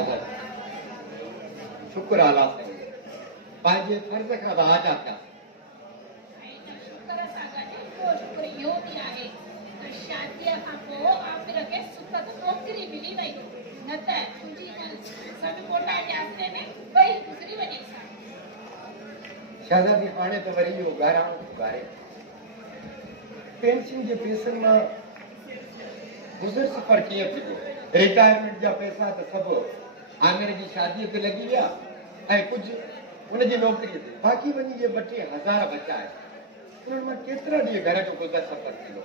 शहजादी शुक्र आला से पंहिंजे फर्ज़ खां अदा कया शुक्र सागाने को शुक्र यो भी आहे त शादीअ खां पोइ आख़िर खे सुख त नौकरी मिली वई न त तुंहिंजी सभु कोटा जे आसरे में वही गुज़री वञे सा शहजादी हाणे त वरी इहो ॻाराइणो ॻारे पेंशन जे पैसनि मां गुज़र सफ़र कीअं थींदो रिटायरमेंट जा पैसा त सभु आमिर जी शादीअ ते लॻी विया ऐं कुझु उनजी नौकरीअ ते बाक़ी वञी जे 2-3 हज़ार बचा आहे उन्हनि मां केतिरा ॾींहं घर जो गुज़र सफ़र थींदो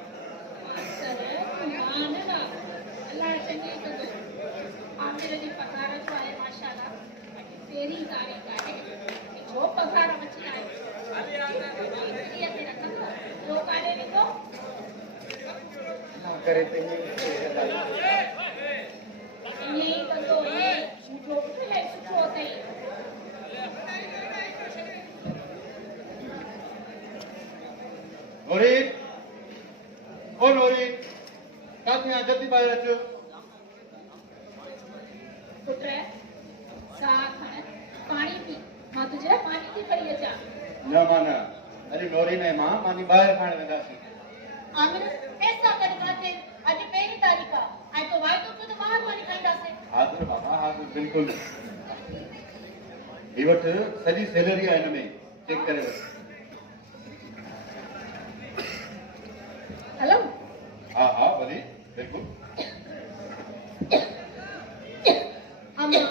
अलाह चङी कंदो आमिर जी पघार जो आहे माशाअल्लाह पहिरीं तारीख़ आहे जो पघार अची आहे ते रखंदो जो काॾे ॾींदो करे त ईअं ई कंदो सुठो सुठो अथई नोरीन ओ नोरीन काथे आ जल्दी ॿाहिरि अचो पुट साह खण पाणी पी मां तुंहिंजे लाइ पाणी थी खणी अचां न मां न अरे नोरीन ऐं मां मानी ॿाहिरि खाइण वेंदासीं आमिर ऐसा करे काथे अॼु पहिरीं तारीख़ आहे ऐं तो वाइदो कयो त ॿाहिरि वञी खाईंदासीं हाज़िर बाबा हाज़िर बिल्कुलु ही वटि सॼी सैलरी आहे हिन में चेक करे वठि हलो हा हा भली बिल्कुलु अम्मा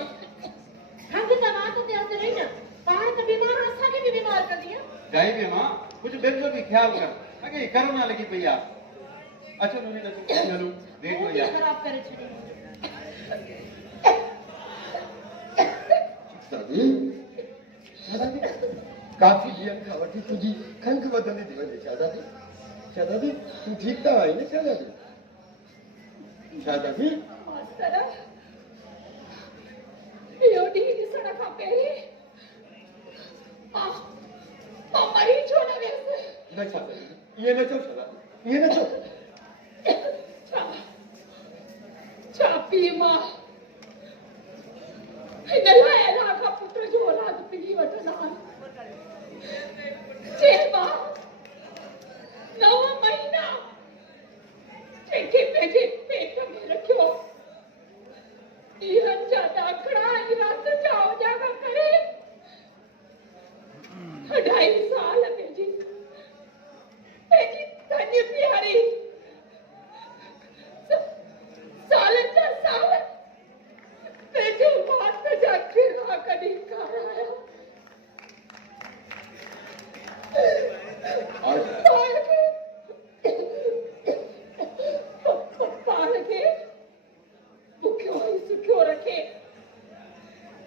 खंघ त मां त असर रही न पाण त बीमार असांखे बि बीमार कंदी आहे जाई बि मां कुझु ॿियनि जो बि ख़्यालु कर अॻे करोना लॻी पई आहे अचो नोरीन अचो हलूं देरि थी वई आहे ख़राब करे छॾी शहजादी काफ़ी ॾींहंनि खां वठी तुंहिंजी खंघि वधंदी थी वञे शहजादी शहजादी तूं ठीकु त आई न शहजादी शहजादी मास्तर इहो ॾींहुं ॾिसण खां पहिरीं मां मरी छो न वियसि न शहजादी ईअं न चओ शहजादी ईअं न चओ छा पी मां हिन लाइ अलाह खां पुट जो औलाद पिली वठंदा जे मां 9 महीना जंहिंखे पंहिंजे पेट में रखियो ॾींहंनि जा ॾाकड़ा ऐं राति जा उजागा करे 2.5 साल पंहिंजी धन प्यारी सालनि जा साल पंहिंजे मात जा खेड़ा कॾहिं खाराया पाण खे बुखियो ऐं सुखियो रखे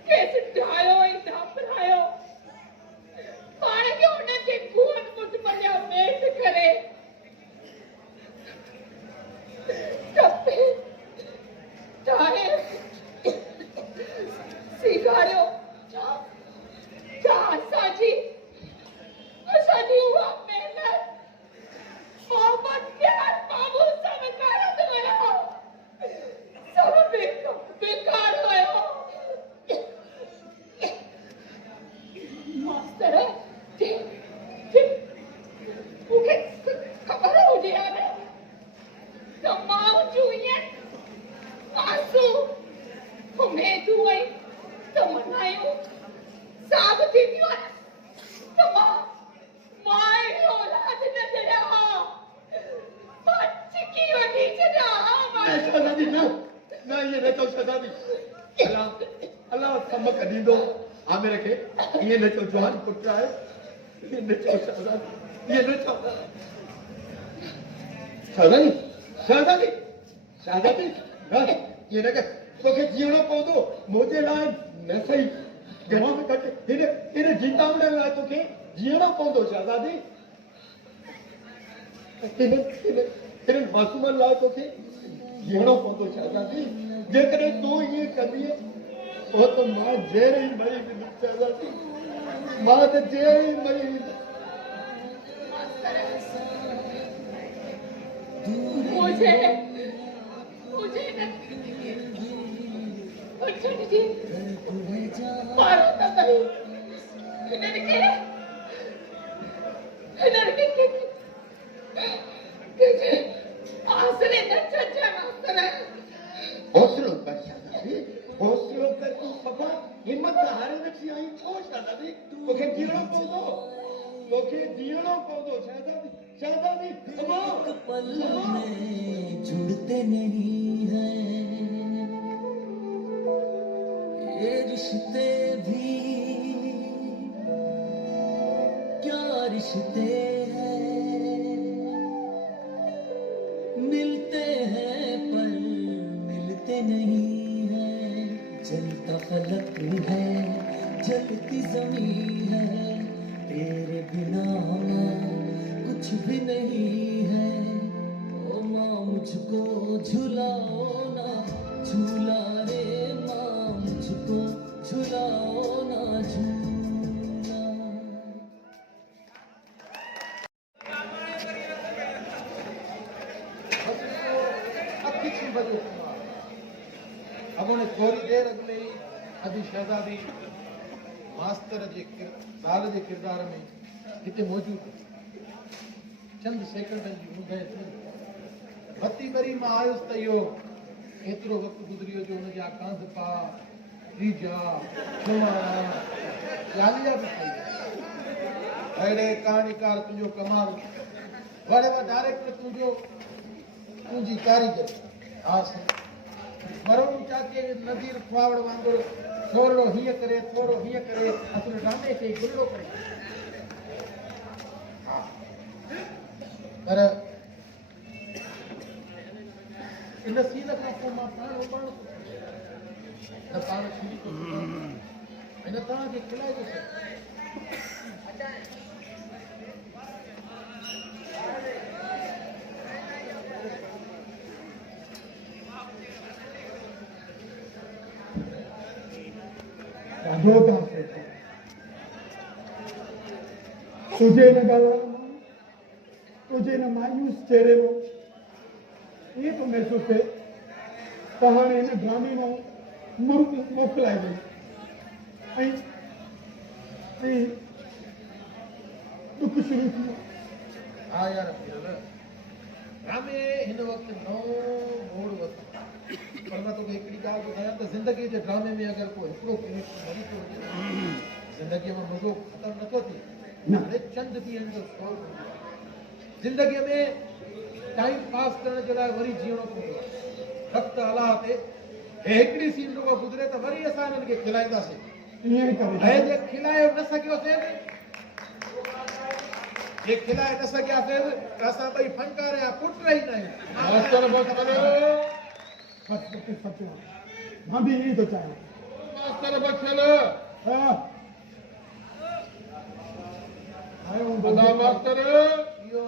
केसि ठाहियो ऐं धापरायो पाण खे उनखे खून मुतमलिया मेट करे टपे ठाहे सिगारियो छा असांजी उहा महिनत मोहब्बत प्यार बाबू सब कारत वियो सब बेकार हुयो मास्तर मूंखे ख़बर हुजे हा न त मां जूं ईअं आंसू उमेदूं ऐं तमन्नायूं साब थींदियूं आहिनि त मां अहिड़ी औलाद न ॾियां मां चिकी वठी छॾियां शहजादी न न ईअं न चओ शहजादी अलाह सबक ॾींदो आमिर खे ईअं न चओ जवान पुटु आहे ईअं न चओ शहजादी ईअं न चओ शहजादी शहजादी शहजादी न ईअं न कर तोखे जीअणो पवंदो मुंहिंजे लाइ न सही घणो में घटि हिन जीतावड़े लाइ तोखे जीअणो पवंदो शहजादी हिननि मासूमनि लाइ तोखे जीअणो पवंदो शहजादी जेकॾहिं तूं ईअं कंदीअ पोइ त मां जहिड़े ई मरी वेंदुमि शहजादी मां त जहिड़े ई मरी वेंदुमि मुझे जी मारो तो सही इनके आसरे न चचा मास्टर हौसलो कर शहजादी, हौसलो कर तू सफा हिम्मत हारे नक्सी आई ओ शहजादी तोखे जीरो को दो शहजादी शहजादी अम्मा पल में जुड़ते नहीं हैं ये रिश्ते भी क्या रिश्ते हैं मिलते हैं पर मिलते नहीं हैं जलता फलक है जलती जमीन है तेरे बिना हमें कुछ भी नहीं है ओ माँ मुझको झुलाओ ना झूला रे माँ मुझको झुलाओ ना झूला अब उन्हें थोड़ी देर अॻु में अभी शहजादी मास्तर जे ज़ाल जे किरदार में हिते मौजूद चंद सेकंडनि जी मुंदि थी बत्ती बरी मां आयुसि त इहो एतिरो वक़्तु गुज़रियो जो हुनजा कांध पा रीजा छुमाणा ॻाल्हिया बि कई अहिड़े कहाणीकार तुंहिंजो कमाल वड़े डायरेक्टर तुंहिंजी कारीगर हासिल वरुण चाचे नज़ीर ख्वावड़ वांगुरु थोरो हीअं करे असुल ड्रामे खे गुल्लो करे हा पर इन सीन खां पोइ मां पाण न पाण छुटी थो हिन तव्हांखे खिलाए थो सघां तुझे न ॻाल्हाइणो तुझे न मायूस चेहरे में ये तो महसूस थे त हाणे हिन ड्रामे में मुर्ग मोकिलाए वई ऐं दुख शुरू थी हा यार ड्रामे हिन वक़्तु नओं मोड़ वरितो पर मां तोखे हिकिड़ी ॻाल्हि ॿुधायां त ज़िंदगीअ जे ड्रामे में अगरि को हिकिड़ो कैरेक्टर मरी थो वञे ज़िंदगीअ में मज़ो ख़तमु नथो थिए हाणे चंद ॾींहंनि जो शौक़ु हूंदो आहे ज़िंदगीअ में टाइम पास करण जे लाइ वरी जीअणो पवंदो आहे वक़्तु अलाह ते हे हिकिड़ी सीन रुगो गुज़रे त वरी असां हिननि खे खिलाईंदासीं ईअं ई करे ऐं जे खिलाए न सघियोसीं जे खिलाए न सघियासीं त असां ॿई फनकार या पुट रही न आहियूं बस सच मां भी यही तो चाहे मास्तर बखियल हाँ आयो हूं अदा मास्तर इहो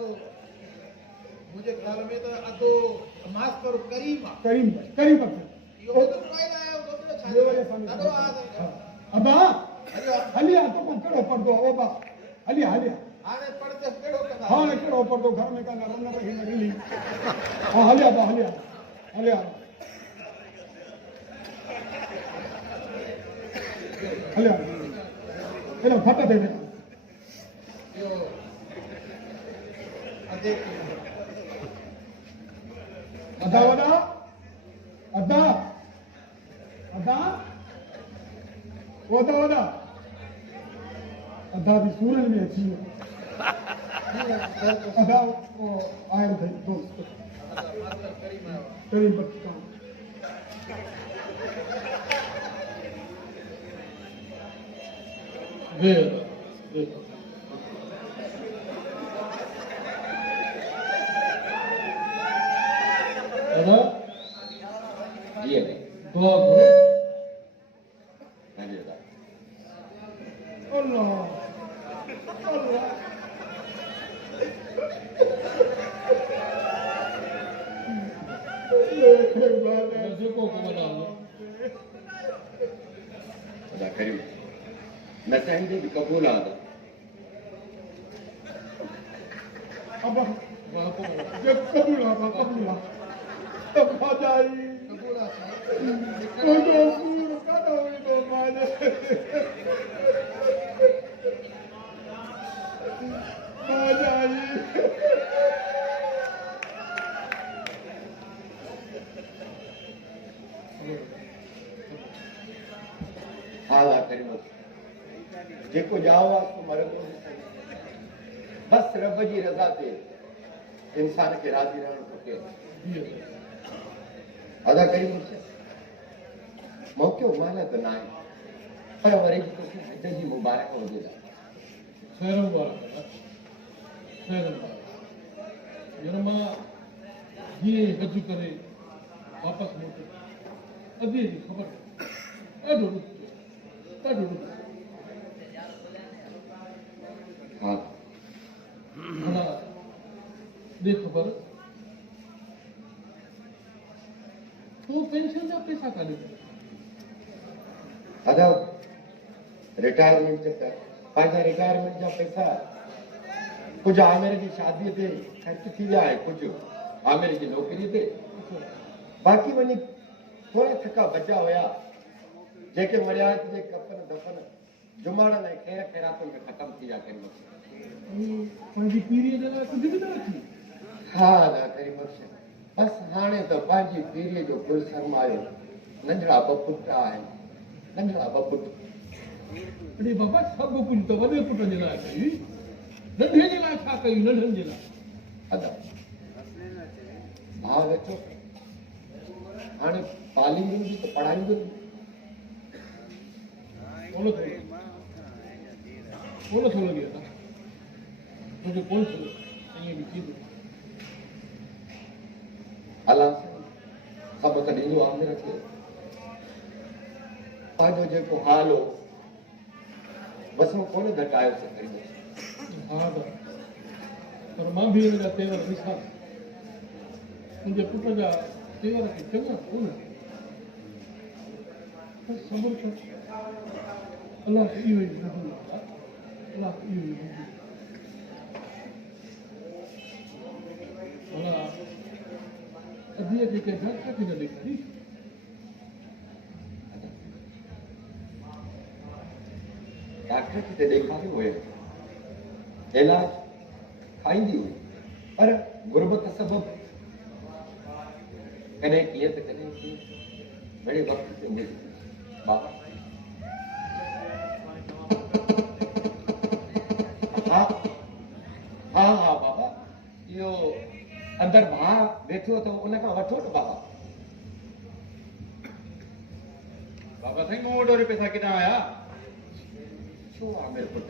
मुंहिंजे ख़्याल में त अधो मास्तर करीम आहे करीम करीम बख्श इहो त कोई न आयो ये वाले सामने ॾाढो आहे अबा हलिया तो को कड़ो पर्दो ओ बा हलिया हलिया हाणे पढ़ते कहिड़ो कंदा हाँ ने कड़ो पर्दो घर में का रंग रही न ढीली हाँ हलिया बा हलिया हलिया हलिया हेलो फटा दे इहो अधे अदा वदा अदा अदा वदा वदा अदा भी सूरज में अच्छी है अदा वो आयल थे दोस्त मास्तर करीम आयो करीम बख्श का जी दुआ अल्लाह अल्लाह खुदा करीम न चाहींदे भी कबूल आदा अब जब कबूल तब आ जाई कोई तो सूर का आला करीम जेको जाओ तो मरंदो बस रब जी रज़ा ते इंसान के राज़ी रहण खपे अदा करीम मौक़ो महिनत न आहे पर वरी बि तोखे हज जी मुबारक हुजे खैर मुबारक खैर मुबारक हींअर मां जीअं हज करे वापसि मोटो अॼु जी ख़बर ॾाढो ॾुख ॾाढो ॾुख हा भला दे ख़बर तो पेंशन जा पैसा काॾे अदा रिटायरमेंट ते पंहिंजा रिटायरमेंट जा पैसा कुझु आमिर जी शादीअ ते ख़र्च थी विया आहे कुझु आमिर जी नौकरीअ ते बाक़ी वञी थोरा थका बचा हुया जेके मरियात जे कफन दफन जुमाड़नि ऐं ख़ैर ख़ैरातुनि में ख़तमु थी विया करीम पंहिंजी पीढ़ीअ जे लाइ कुझु बि न रखी हा अदा करीम बसि हाणे त पंहिंजी पीढ़ीअ जो कुल सरमायो नंढड़ा ॿ पुट आहिनि नंढड़ा ॿ पुट अरे बाबा सभु कुझु त वॾे पुट जे लाइ कई नंढे जे लाइ छा कई नंढनि जे लाइ अदा भाउ वेठो हाणे पालींदियूं बि त पढ़ाईंदियूं कोन थो लॻे अदा मुंहिंजो कोन थो लॻे ईअं बि थींदो अलाह सभु त ॾींदो आमिर खे पंहिंजो जेको हाल हो बसि मां कोन घटायोसीं करीब हा पर मां बि हिन जा तेवर ॾिसां मुंहिंजे पुट जा तेवर खे चङा कोन सब्र कर अलाह खे इहो ई मंज़ूर आहे अलाह खे इहो ई मंज़ूर भला अधीअ खे कंहिं डॉक्टर खे न ॾेखारी डॉक्टर खे त ॾेखारियो हुयो इलाज खाईंदी हुई पर गुरबत सबबु कॾहिं कीअं त कॾहिं कीअं बड़े वक़्त ते मुझे बाबा हा हा हा बाबा इहो अंदर भाउ वेठो अथव उन खां वठो न बाबा बाबा साईं मूं वटि वरी पैसा किथां आया छो आमिर पुट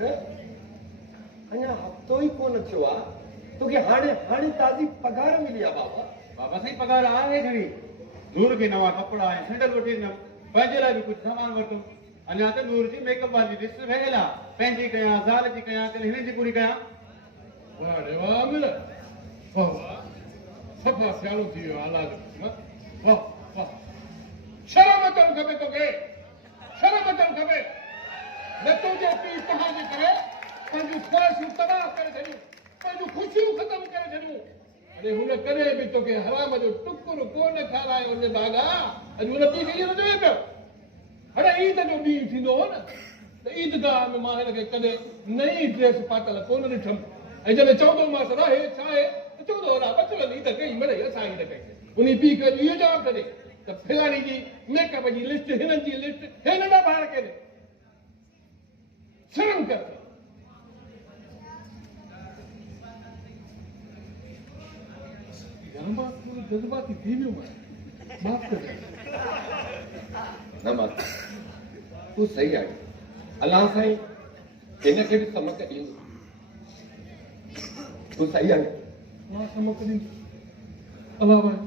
अञा हफ़्तो ई कोन थियो आहे तोखे हाणे ताज़ी पघार मिली आहे बाबा बाबा साईं पगार आहे घणी नूर खे नवां कपिड़ा ऐं सैंडल वठी ॾिनमि पंहिंजे लाइ बि कुझु सामान वरितुमि अञा त नूर जी मेकअप वारी लिस्ट ठहियल आहे पंहिंजी कयां ज़ाल जी कयां कल हिन जी पूरी कयां वाह रे वाह आमिर वाह वाह सफ़ा सियाणो थी वियो आला जो वाह वाह शर्म अचणु खपे तोखे शर्म अचणु खपे न तुंहिंजे पीउ तव्हां जे करे पंहिंजूं ख़्वाहिशूं तबाह करे छॾियूं पंहिंजूं ख़ुशियूं ख़तमु करे छॾियूं अरे हुन कॾहिं बि तोखे हराम जो टुकुर कोन खारायो हुन दागा अॼु हुन पीउ खे इहो न चवे पियो हाणे ईद जो ॾींहुं थींदो हो न त ईदगाह में मां हिन खे कॾहिं नई ड्रेस पातल कोन ॾिठमि ऐं जॾहिं चवंदो मां त रहे छा आहे त चवंदो अला बचल ईद कई मिड़ई असां ईद कई उन पीउ खे इहो जवाबु छॾे त फलाणी जी मेकअप जी लिस्ट हिननि जी लिस्ट हे नंढा ॿार खे ॾे शर्म कर जज़्बाती थी वियो माफ़ कर न मां तूं सही आहे अलाह साईं हिन खे बि समक ॾींदो तूं सही आहे मां समक ॾींदो अलाह भाई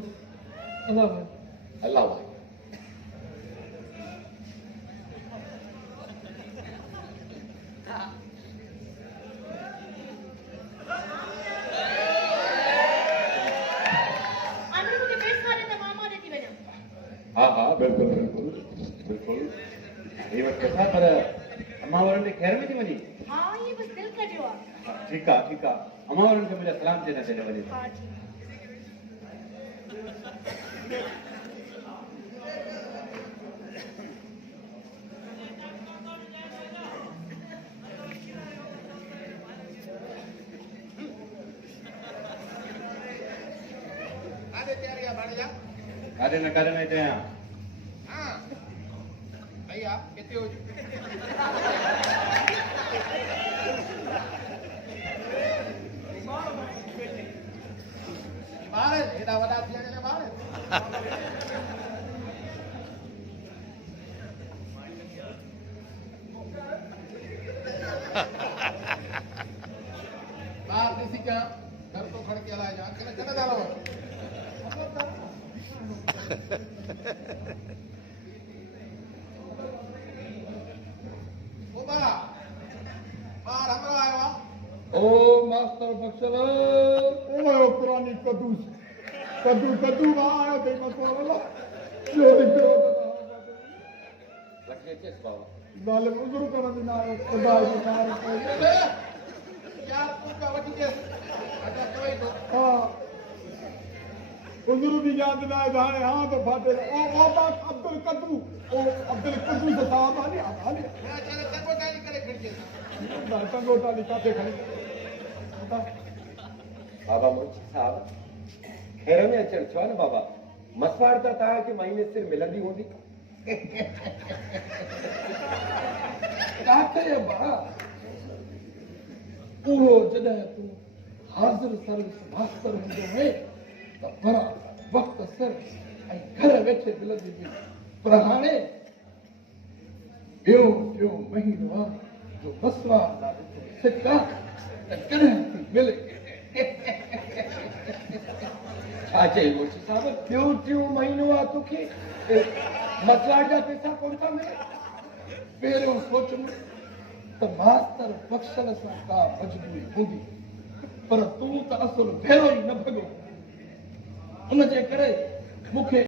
अलाह भाई हाँ हाँ बिल्कुल बिल्कुल बिल्कुल ये वक्त कैसा पर अम्मा वारनि खे ख़ैर में थी वञी हाँ ये बस दिल का जो ठीक आहे अम्मा वारनि खे मुंहिंजा सलाम चई न छॾे वञे हाँ ठीक भाणे जा काॾे न चयां हाँ भैया किथे हो ॿार हेॾा वॾा थी वञनि ॿार ॿार ॾिसी क्या घर तो खड़ के हलाए जा किन किन था रहो ओ बा ॿार हमरा आयो आहे ओ मास्टर बख्शल ओ पुरानी कद्दू कद्दू कद्दू आयो थे मसला चोरी करो लगे चेस बाबा गाल उजुर करण में ना आयो खुदा जो कार यार तू का वठी के अच्छा कोई तो हां उजुर भी याद ना आए हां तो फाटे ओ बात अब्दुल कद्दू से साहब आले मैं चले तको टाइम करे खड़ के टंगोटा लिखाते खड़े बाबा मुंशी साहब खैर में अचण छो न बाबा मसवाड़ त तव्हांखे महीने सिर मिलंदी हूंदी काथे बा उहो जॾहिं तूं हाज़िर सर्विस मास्टर हूंदो है त बराबरि वक़्त सिर ऐं घर वेठे मिलंदी हुई पर हाणे ॿियो महीनो आहे जो मसवाड़ नाले जो सिक आहे त कॾहिं थी मिले छा चई मुंशी साहब टियों महीनो आहे तोखे मसवाड़ जा पैसा कोन था मिले पहिरियों सोचूं त मास्तर बख़्शण सां का मजबूरी हूंदी पर तूं त असुल भेरो ई न भॻो उनजे करे मूंखे